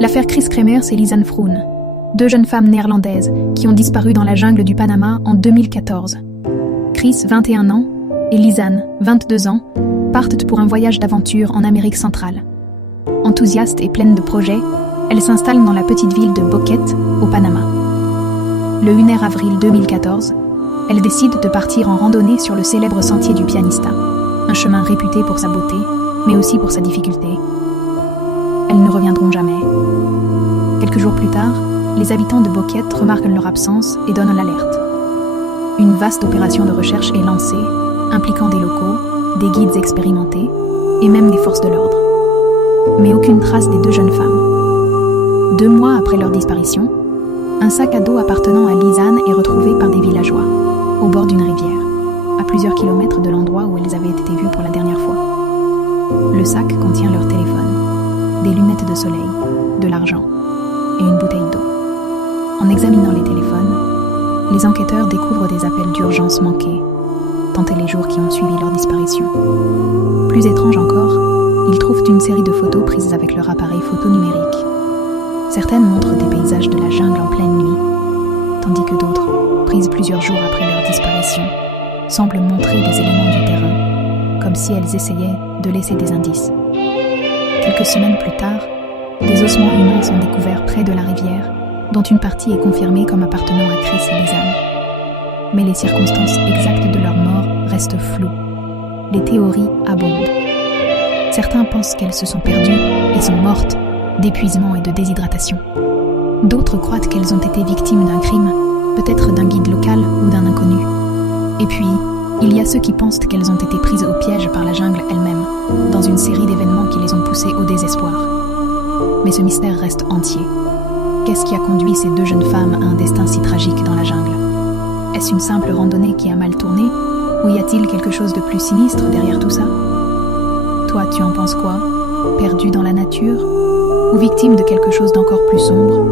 L'affaire Chris Kremers et Lisanne Froon, deux jeunes femmes néerlandaises qui ont disparu dans la jungle du Panama en 2014. Chris, 21 ans, et Lisanne, 22 ans, partent pour un voyage d'aventure en Amérique centrale. Enthousiastes et pleines de projets, elles s'installent dans la petite ville de Boquete, au Panama. Le 1er avril 2014, elles décident de partir en randonnée sur le célèbre sentier du Pianista, un chemin réputé pour sa beauté, mais aussi pour sa difficulté. Elles ne reviendront jamais. Quelques jours plus tard, les habitants de Boquete remarquent leur absence et donnent l'alerte. Une vaste opération de recherche est lancée, impliquant des locaux, des guides expérimentés et même des forces de l'ordre. Mais aucune trace des deux jeunes femmes. 2 mois après leur disparition, un sac à dos appartenant à Lisanne est retrouvé par des villageois, au bord d'une rivière, à plusieurs kilomètres de l'endroit où elles avaient été vues pour la dernière fois. Le sac contient leur téléphone, des lunettes de soleil, de l'argent et une bouteille d'eau. En examinant les téléphones, les enquêteurs découvrent des appels d'urgence manqués, tant et les jours qui ont suivi leur disparition. Plus étrange encore, ils trouvent une série de photos prises avec leur appareil photo numérique. Certaines montrent des paysages de la jungle en pleine nuit, tandis que d'autres, prises plusieurs jours après leur disparition, semblent montrer des éléments du terrain, comme si elles essayaient de laisser des indices. Quelques semaines plus tard, des ossements humains sont découverts près de la rivière, dont une partie est confirmée comme appartenant à Chris et Lisanne. Mais les circonstances exactes de leur mort restent floues. Les théories abondent. Certains pensent qu'elles se sont perdues et sont mortes d'épuisement et de déshydratation. D'autres croient qu'elles ont été victimes d'un crime, peut-être d'un guide local ou d'un inconnu. Et puis, il y a ceux qui pensent qu'elles ont été prises au piège par la jungle elle-même, dans une série d'événements qui les ont poussées au désespoir. Mais ce mystère reste entier. Qu'est-ce qui a conduit ces deux jeunes femmes à un destin si tragique dans la jungle? Est-ce une simple randonnée qui a mal tourné, ou y a-t-il quelque chose de plus sinistre derrière tout ça? Toi, tu en penses quoi? Perdu dans la nature? Ou victime de quelque chose d'encore plus sombre?